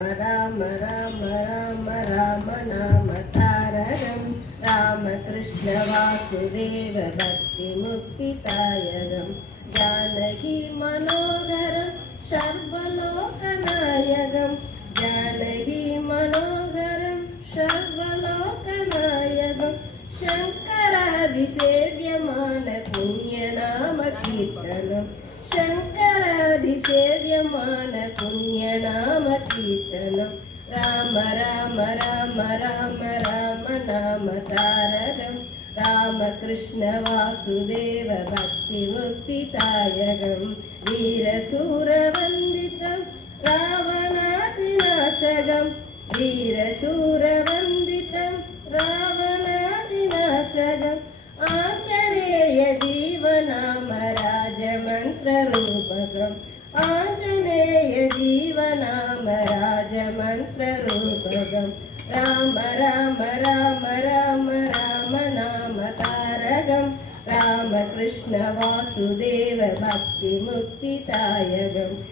राम राम राम राम नाम तारकं रामकृष्ण वासुदेव भक्ति मुक्तिदायकं जानकी मनोहरं सर्वलोकनायकं जानकी मनोहरं सर्वलोकनायकं शङ्करादिसेव्यमान पुण्यनाम कीर्तनं शङ्करादिसेव्यमान पुण्यनाम कीर्तनं राम राम राम राम राम नाम तारकं रामकृष्ण वासुदेव भक्ति मुक्तिदायकं वीरशूरवन्दितं रावणादिनाशकं वीरशूरवन्दितं रावणादिनाशकम् आञ्जनेय जीवनाम राजमन्त्ररूपकम् आञ्जनेय जीवनाम राजमन्त्ररूपकम् राम राम राम राम राम नाम तारकं रामकृष्ण वासुदेव भक्ति मुक्तिदायकं